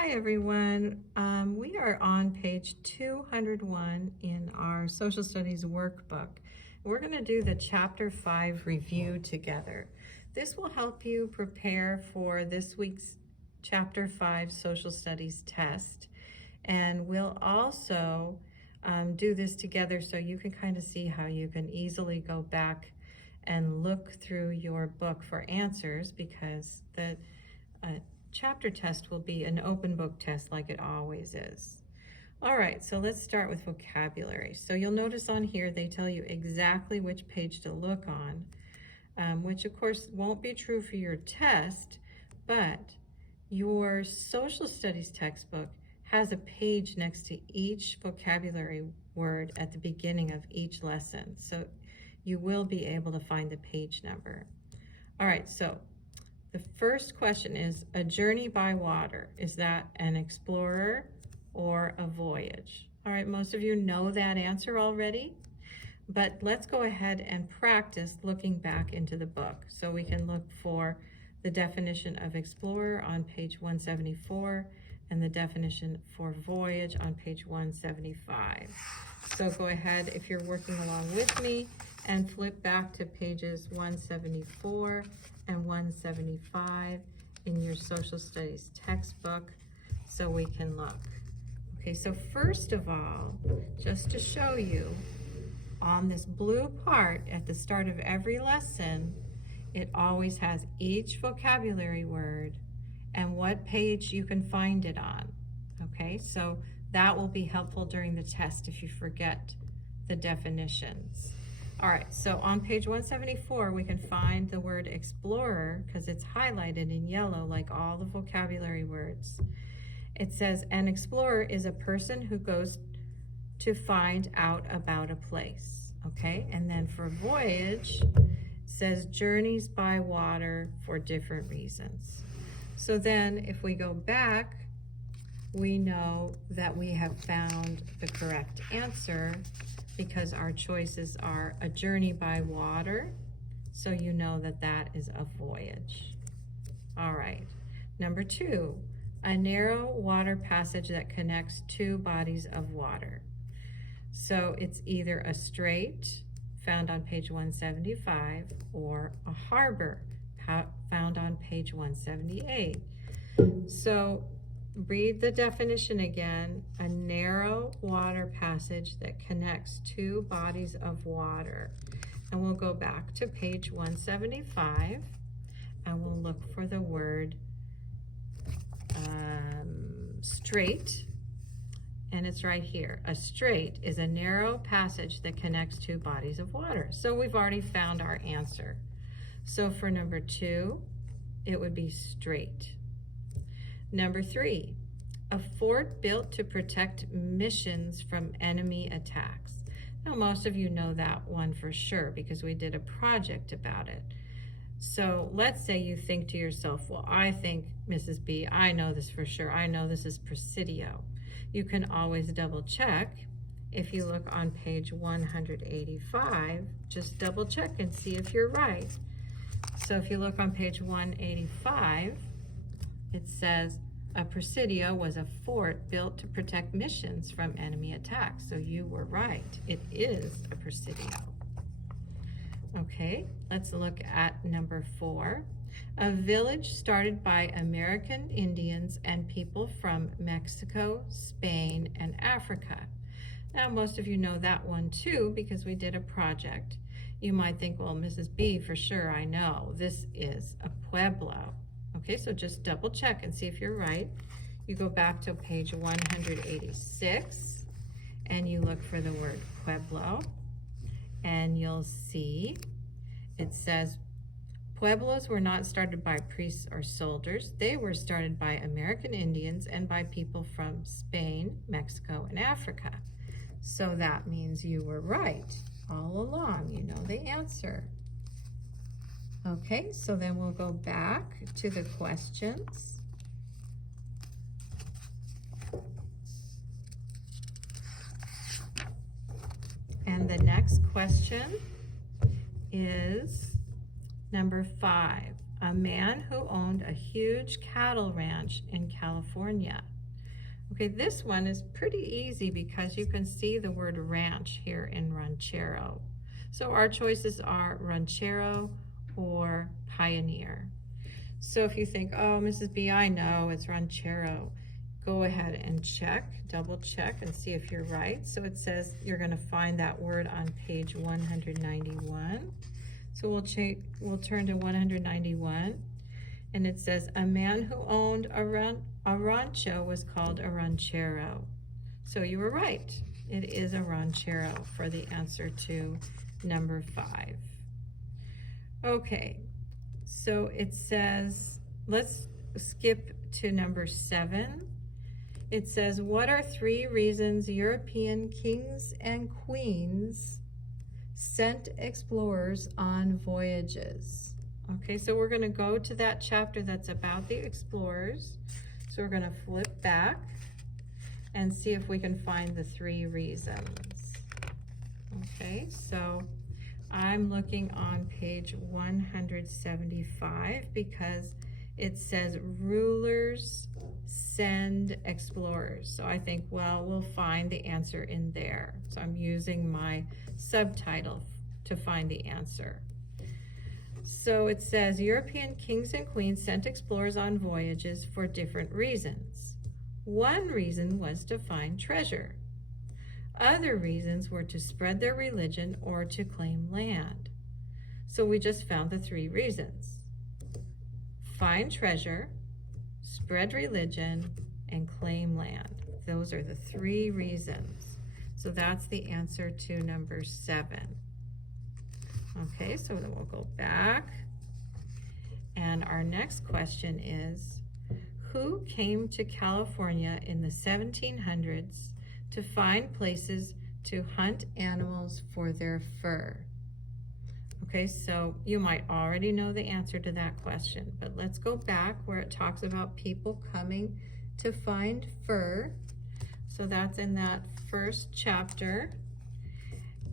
Hi everyone. We are on page 201 in our social studies workbook. We're going to do the chapter 5 review together. This will help you prepare for this week's chapter 5 social studies test, and we'll also do this together so you can kind of see how you can easily go back and look through your book for answers, because the chapter test will be an open book test like it always is. All right, so let's start with vocabulary. So you'll notice on here they tell you exactly which page to look on, which of course won't be true for your test, but your social studies textbook has a page next to each vocabulary word at the beginning of each lesson. So you will be able to find the page number. All right, so the first question is, a journey by water, is that an explorer or a voyage? All right, most of you know that answer already, but let's go ahead and practice looking back into the book. So we can look for the definition of explorer on page 174 and the definition for voyage on page 175. So go ahead, if you're working along with me, and flip back to pages 174 and 175 in your social studies textbook so we can look. Okay, so first of all, just to show you, on this blue part at the start of every lesson, it always has each vocabulary word and what page you can find it on. Okay, so that will be helpful during the test if you forget the definitions. All right, so on page 174, we can find the word explorer because it's highlighted in yellow like all the vocabulary words. It says, an explorer is a person who goes to find out about a place, okay? And then for voyage, it says journeys by water for different reasons. So then if we go back, we know that we have found the correct answer, because our choices are a journey by water, so you know that that is a voyage. All right, number 2, a narrow water passage that connects two bodies of water. So it's either a strait, found on page 175, or a harbor, found on page 178. So read the definition again, a narrow water passage that connects two bodies of water. And we'll go back to page 175 and we'll look for the word strait, and it's right here. A strait is a narrow passage that connects two bodies of water. So we've already found our answer. So for number 2, it would be strait. Number 3, a fort built to protect missions from enemy attacks. Now, most of you know that one for sure because we did a project about it. So let's say you think to yourself, well, I think, Mrs. B, I know this for sure. I know this is Presidio. You can always double check. If you look on page 185, just double check and see if you're right. So if you look on page 185, it says a presidio was a fort built to protect missions from enemy attacks. So you were right. It is a presidio. Okay, let's look at number 4. A village started by American Indians and people from Mexico, Spain, and Africa. Now, most of you know that one too because we did a project. You might think, well, Mrs. B, for sure, I know. This is a pueblo. Okay, so just double check and see if you're right. You go back to page 186 and you look for the word pueblo, and you'll see it says pueblos were not started by priests or soldiers. They were started by American Indians and by people from Spain, Mexico, and Africa. So that means you were right all along. You know the answer. Okay, so then we'll go back to the questions. And the next question is number 5. a man who owned a huge cattle ranch in California. Okay, this one is pretty easy because you can see the word ranch here in ranchero. So our choices are ranchero or pioneer. So if you think, oh, Mrs. B, I know it's ranchero, go ahead and check, double check and see if you're right. So it says you're going to find that word on page 191. So we'll turn to 191, and it says a man who owned a rancho was called a ranchero. So you were right. It is a ranchero for the answer to number 5. Okay, so it says, let's skip to number 7. It says, what are 3 reasons European kings and queens sent explorers on voyages? Okay, so we're going to go to that chapter that's about the explorers. So we're going to flip back and see if we can find the 3 reasons. Okay, so I'm looking on page 175 because it says rulers send explorers. So I think, well, we'll find the answer in there. So I'm using my subtitle to find the answer. So it says European kings and queens sent explorers on voyages for different reasons. One reason was to find treasure. Other reasons were to spread their religion or to claim land. So we just found the 3 reasons. Find treasure, spread religion, and claim land. Those are the 3 reasons. So that's the answer to number 7. Okay, so then we'll go back. And our next question is, who came to California in the 1700s to find places to hunt animals for their fur? Okay, so you might already know the answer to that question, but let's go back where it talks about people coming to find fur. So that's in that first chapter.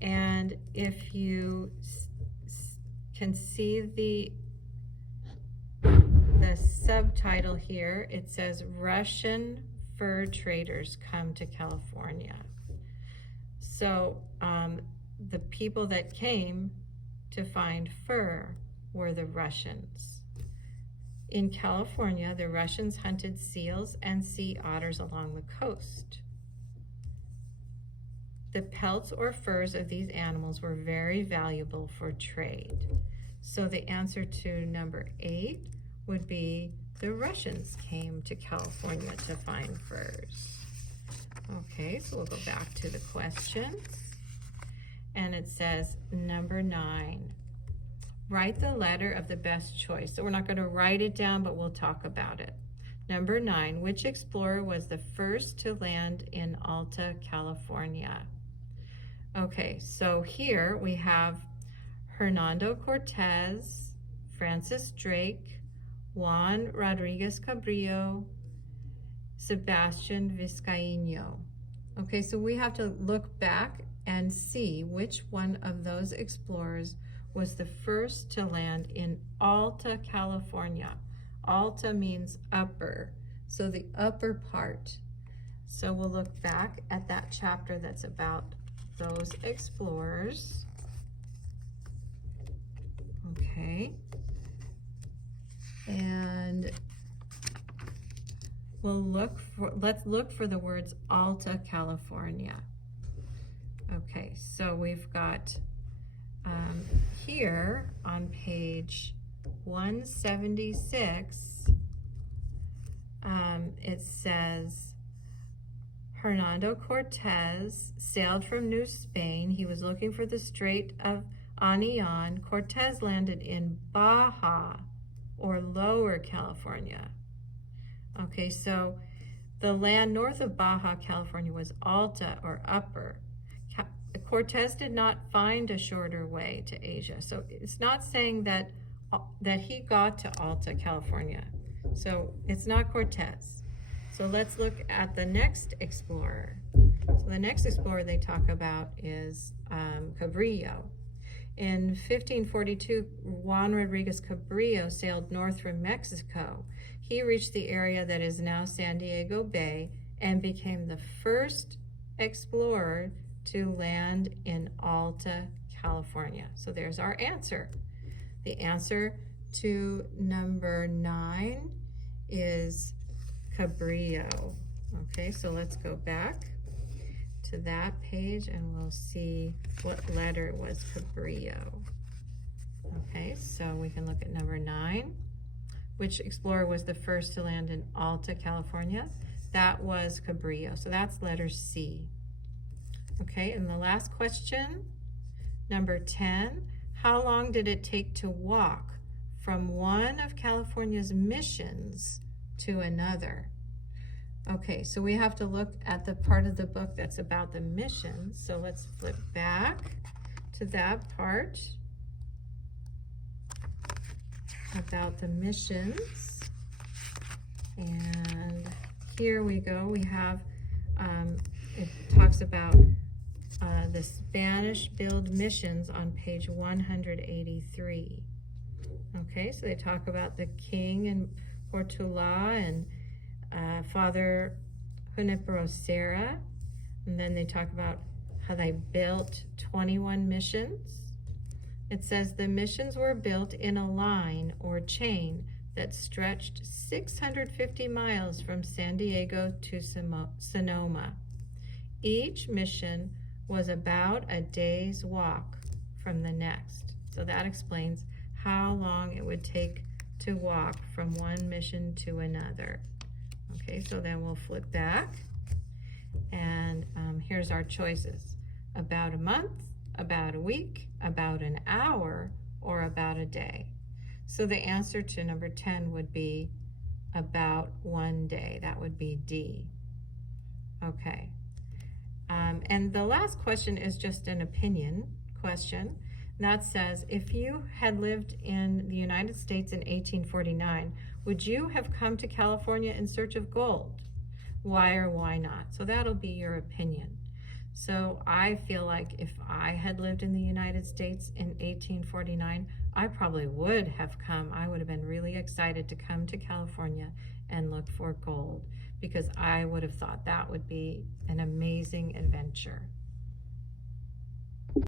And if you can see the subtitle here, it says Russian fur traders come to California. So the people that came to find fur were the Russians. In California, the Russians hunted seals and sea otters along the coast. The pelts or furs of these animals were very valuable for trade. So the answer to number 8 would be the Russians came to California to find furs. Okay, so we'll go back to the questions. And it says number 9, write the letter of the best choice. So we're not going to write it down, but we'll talk about it. Number 9, which explorer was the first to land in Alta California? Okay, so here we have Hernando Cortez, Francis Drake, Juan Rodriguez Cabrillo, Sebastian Vizcaíno. Okay, so we have to look back and see which one of those explorers was the first to land in Alta California. Alta means upper, so the upper part. So we'll look back at that chapter that's about those explorers. Okay, and let's look for the words Alta California. Okay, so we've got here on page 176, it says Hernando Cortez sailed from New Spain. He was looking for the Strait of Anian. Cortez landed in Baja or Lower California. Okay, so the land north of Baja California was Alta or Upper. Cortez did not find a shorter way to Asia. So it's not saying that he got to Alta California. So it's not Cortez. So let's look at the next explorer. So the next explorer they talk about is Cabrillo. In 1542, Juan Rodriguez Cabrillo sailed north from Mexico. He reached the area that is now San Diego Bay and became the first explorer to land in Alta California. So there's our answer. The answer to number 9 is Cabrillo. Okay, so let's go back to that page and we'll see what letter was Cabrillo. Okay, so we can look at number 9. Which explorer was the first to land in Alta California? That was Cabrillo. So that's letter C. Okay, and the last question, number 10. How long did it take to walk from one of California's missions to another? Okay, so we have to look at the part of the book that's about the missions. So let's flip back to that part about the missions. And here we go. We have, it talks about the Spanish-built missions on page 183. Okay, so they talk about the king in Portola and Father Junipero Serra, and then they talk about how they built 21 missions. It says the missions were built in a line or chain that stretched 650 miles from San Diego to Sonoma. Each mission was about a day's walk from the next. So that explains how long it would take to walk from one mission to another. Okay, so then we'll flip back, and here's our choices. About a month, about a week, about an hour, or about a day. So the answer to number 10 would be about 1 day. That would be D. Okay. And the last question is just an opinion question. That says, if you had lived in the United States in 1849, would you have come to California in search of gold? Why or why not? So that'll be your opinion. So I feel like if I had lived in the United States in 1849, I probably would have come. I would have been really excited to come to California and look for gold, because I would have thought that would be an amazing adventure.